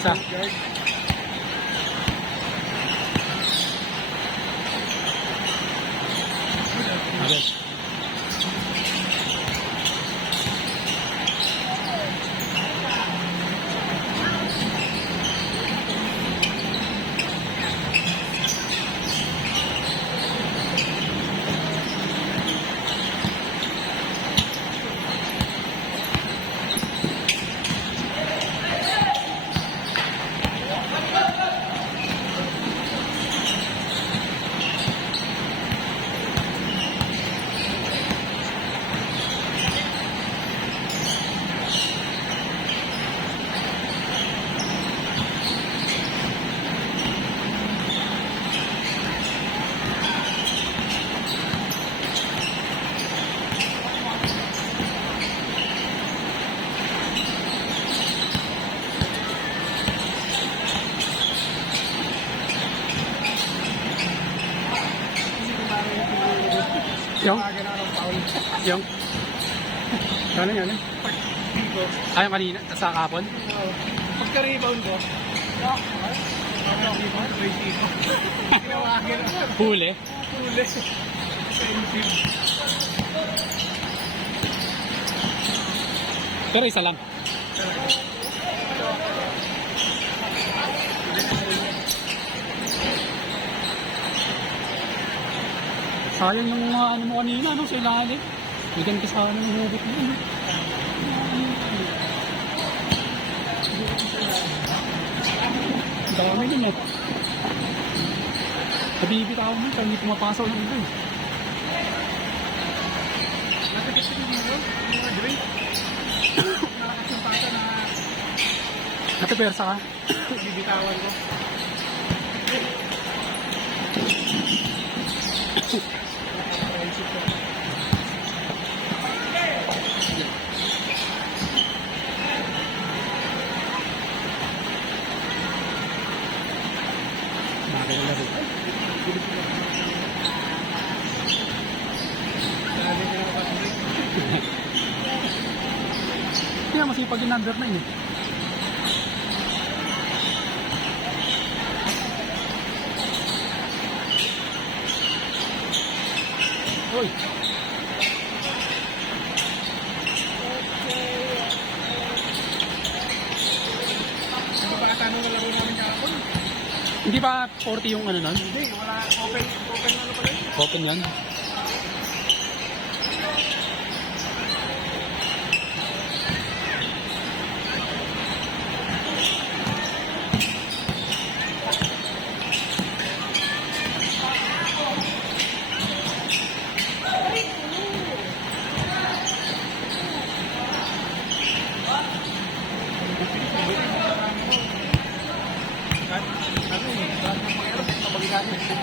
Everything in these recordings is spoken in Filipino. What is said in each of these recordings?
isa. Okay. Yung ano yan? Ay, kanina sa kapon? Pagka-rebound ko, Huli. Pero isa lang. Sayang yung mga ano mo kanina, no? Sa ilalim. May ganito sa ano ng hugot mo. Dami din eh. Nabibitawan mo, kaya hindi pumapasaw ng iba eh. nakikita ko dito, yung mga drink. Malakas yung pata na Natipersa ka? bibitawan ko. Kaya masipag yung number 9 eh. Uy! Ano ba tanong na laro namin kahapon? Hindi ba 40 yung ano nun? Hindi, wala open na ano pala yun. Open yan?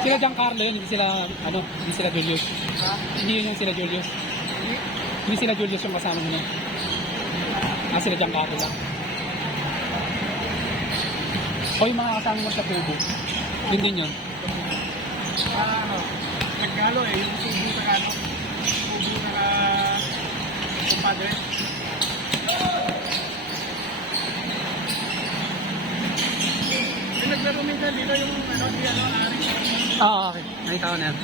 Sila Giancarlo yun, hindi sila, ano, hindi sila Julius. Hindi yun yung sila Julius. Hindi sila Julius yung kasama mo na. Sila Giancarlo lang. O yung mga kasama mo sa tubo. Yun din yun. Nagkalo eh, yung tubo na kano. Tubo na kumpadre. Yung naglaro minsan dito yung ano, di ano, Ari. Okay. Nakita ko na yan.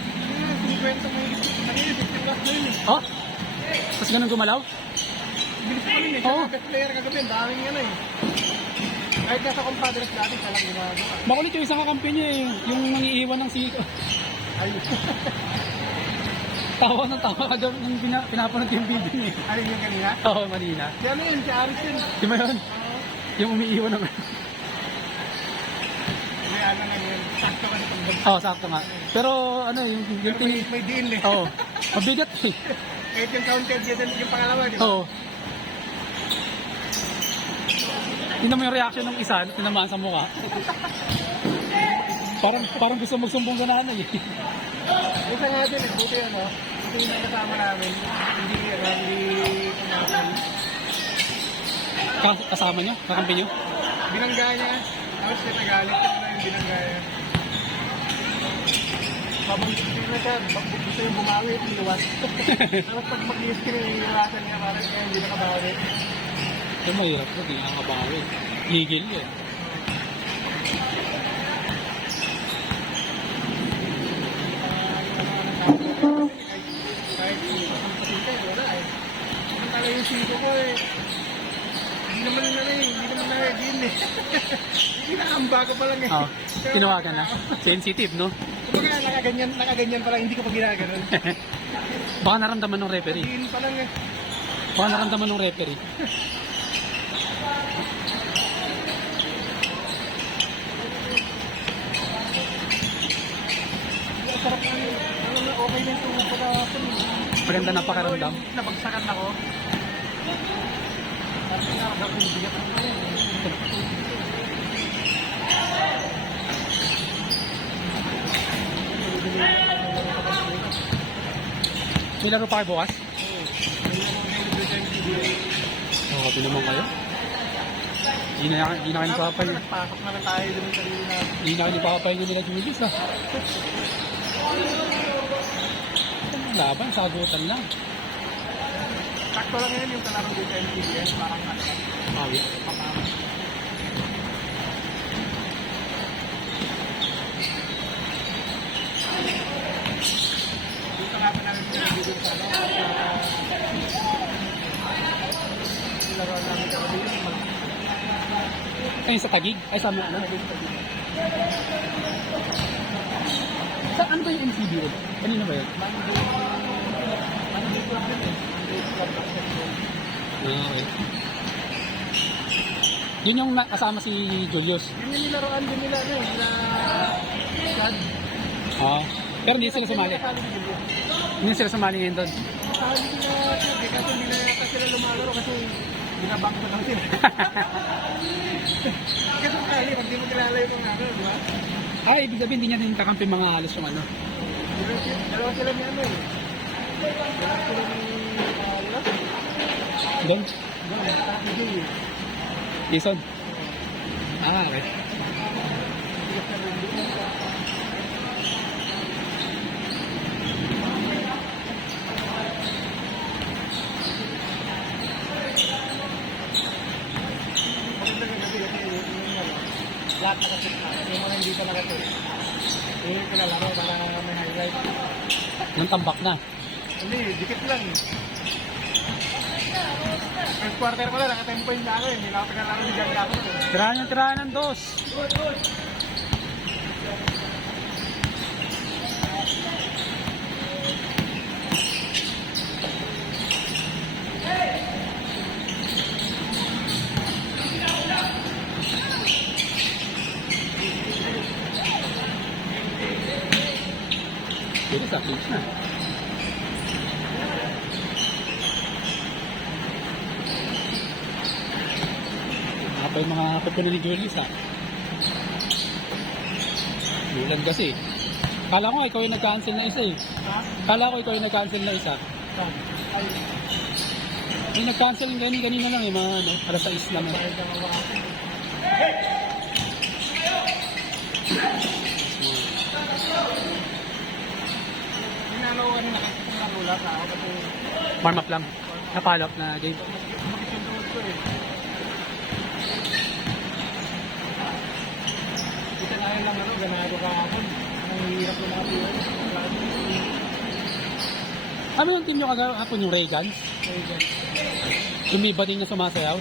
Kwento mo yung kanina, 50 plus na yun eh. Oh? Tapos ganun gumalaw? Bilis ko rin eh. Oo. Kasi player kagabi, ang daming yan eh. Kahit nasa compadres dati, palang ginagawa. Makulit yung isang kakampi niya eh. Yung nangiiwan ng siko. Ay, Tawa ng tawa ka daw nung pinapanood yung video niya eh. alin yung kanina? Oo, Manina. Si ano yun, si Aris yun. Di ba yun? Yung umiiwan ng... May ano na yun. Sakto ka na pag Oo, sakto nga. Pero ano yung tingin... may deal eh. Oo. Mabigat eh. Kahit yung counted yun yung pangalawa, di ba? Oo. Tingnan mo yung reaction ng isa, tinamaan sa mukha. Parang gusto magsumbong sa nanay eh. Isa nga din, buti ano, ito yung nakasama namin, hindi kumakas. Kasama niyo? Kakampi niyo? Binangga niya, tapos siya nagalit ko na yung binangga niya. Mabuti na siya, gusto yung bumawi, iniwas. Tapos pag mag-i-screen, iniwasan niya parang kaya hindi nakabawi. Ito mahirap ko, hindi nakakabawi. Higil yan. siko ko eh. Hindi naman na din eh. Hindi naamba ko pa lang eh. Oh, tinawagan na. Sensitive, no? Kumbaga nakaganyan pa lang, hindi ko pa ginaganon. Baka naramdaman ng referee. Hindi pa lang eh. Baka naramdaman ng referee. Sarap na okay na yung tungkol ko kahapon. Maganda na pakiramdam. Nabagsakan ako. Tapos nakakapong bigat ako ngayon. May laro pa kayo bukas? Oo, naman kayo. Hindi na kayo napapay. Nagpasok na lang tayo dun sa kanina. Hindi na kayo napapay nila Julius, ah. Laban, sagutan lang. Sakto lang yun yung kalarong dito sa MTBS. Parang Mawi. dito nga pa namin dito sa laro namin sa kabili. Ayun sa Tagig? Ay, sa ano? Sa ano ba yung MCB? Kanina ba yun? Okay. Yun yung kasama si Julius. Yun yung nilaroan din nila ano eh, na Chad. Pero hindi sila sumali. Hindi sila sumali ngayon doon. Sali sila Chad eh, kasi hindi na yata sila lumalaro kasi binabak ko lang sila. Kasi kaya, pag di mo kilala yung mga ano, di ba? Ibig sabihin hindi niya din kakampi mga halos yung ano. Dalawa sila ni ano eh. Dalawa sila ni Doon? TJ eh. Jason? Okay. Lahat nakasit na. Yung mga hindi pa nakasit. Yung pinalaro para may highlight. Nang tambak na. Hindi, dikit lang. First quarter ko lang, nakatempo yung laro eh. Hindi na ako pinalaro ni Jan Gato. Tirahan ng dos. Jadi sa pitch na. Apa yung mga kapatid ni Julius, ha? Ulan kasi. Kala ko ikaw yung nag-cancel na isa eh. Kala ko ikaw yung nag-cancel na isa. Yung nag-cancel yung kanina lang eh, mga ano, alas 6 lang eh. Pinalo ko rin nakakula sa ako kasi Warm up lang. Na-follow up na game. makikintulog ko eh. Kita tayo lang ano, ganado kahapon. Ang hirap ng mga buwan. Ano yung team nyo kagahapon, yung Reagans? Yung may bading na sumasayaw?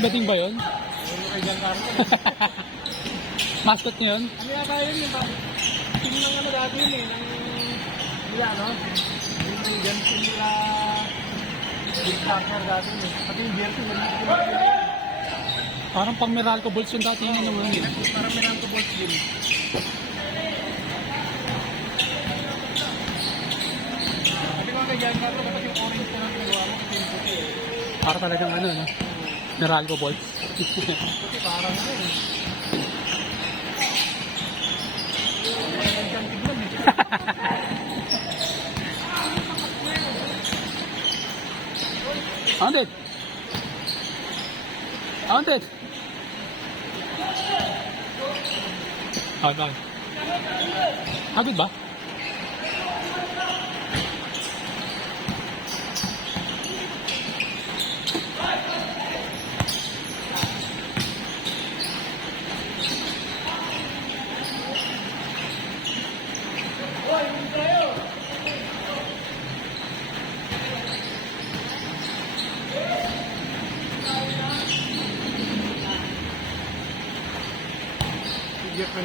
Bading ba yun? Yung kay Jan Carlo. Mascot nyo yun? Ano yata yun yung team ng ano dati yun eh. Nila ano? Yung Regan team nila Big Partner dati yun eh. Pati yung Bertie yun. Parang pang Meralco Bulls yung dati yun naman yun. Parang meron ko balls din. Pati ko kay Jan Carlo kapag yung orange na lang nagawa mo kasi yung puti eh. Para talagang ano, no? Meralco Bulls. Puti parang ano eh. Parang siyang tignan eh. Haunted! Haunted! Bakit? Haunted ba?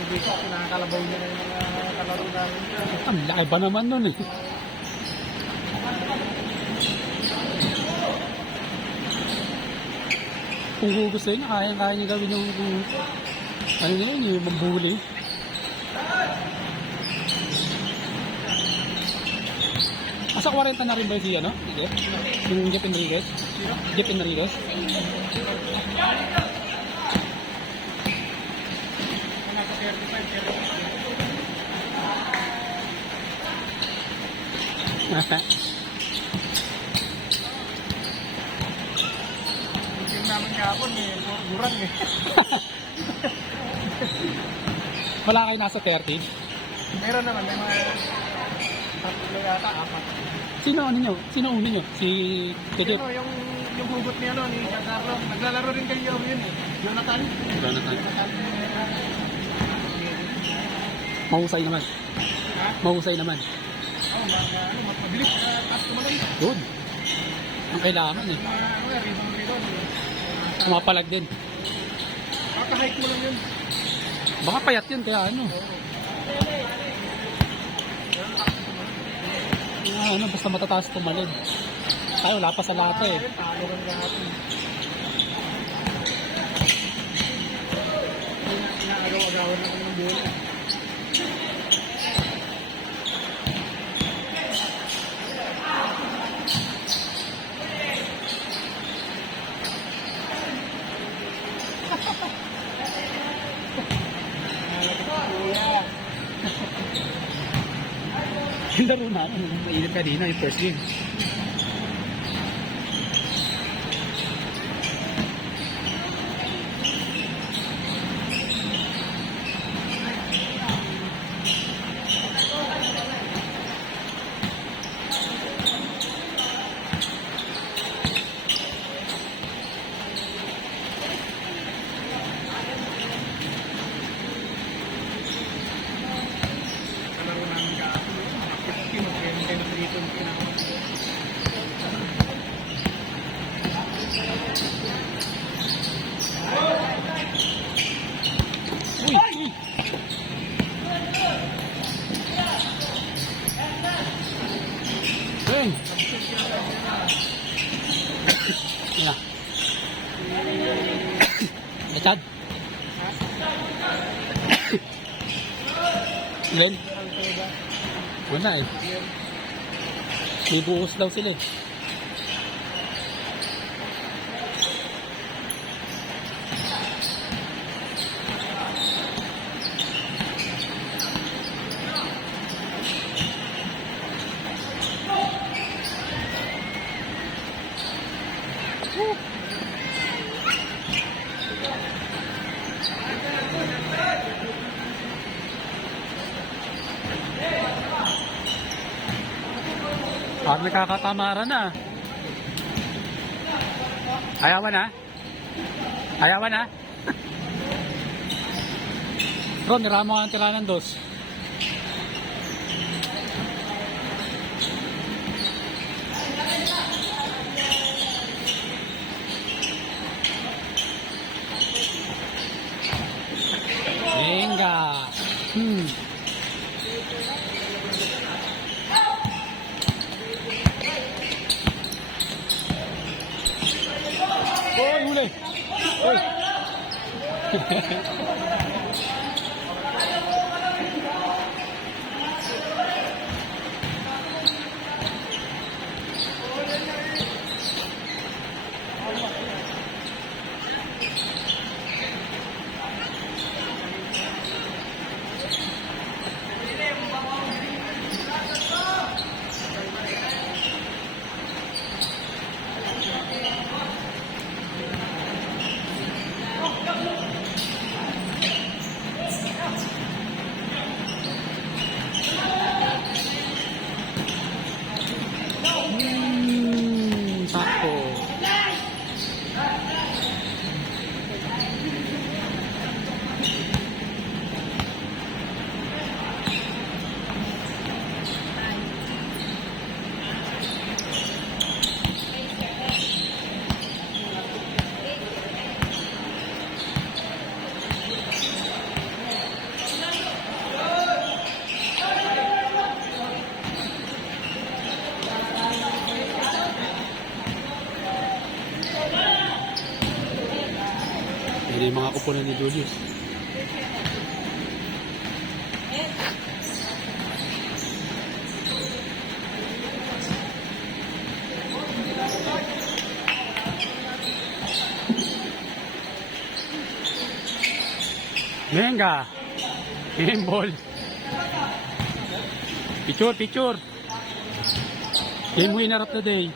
dito, kinakalabaw niya na yung mga kalaro namin. Ang laki ba naman nun eh. Kung gusto niya, kaya niya gawin yung ano na yun, yung mambuli. Asa 40 na rin ba si ano? Yung Jeff Enriquez? Jeff Enriquez? Yung namin kahapon gurang eh. Wala kayo nasa 30? Meron naman, may mga tatlo yata, apat. Sino ano nyo? Sino uno nyo? Si Jeff? Sino, yung hugot ni ano, ni Giancarlo. Naglalaro rin kayo yun eh. Jonathan. Jonathan. Mahusay naman. Ha? Mahusay naman. Mabilis taas tumalon. Good. Ang kailangan eh. Ribon. Pumapalag din. Kaka-hike mo lang yun. Baka payat yun kaya ano. Ano, basta matataas tumalon. Tayo wala pa sa lata eh. Talo kang lahat. Inaagaw-agawan na kami ng bola. Yung laro na, mainit kanina yung first game. Kalaro namin kahapon. Kinukwente na dito yung pinaka. Uy! Uy! Hey! Yan na. Batad. Glenn? Wala eh. May buhos daw sila eh. Parang nakakatamaran na. Ayawan na? Ayawan na? Ron, niramo ka ang tira ng dos. Venga. Hoy, huli. Hoy. Yan yung mga kupunan ni Julius. Menga. Gameball. Picture, picture. Game winner of the day.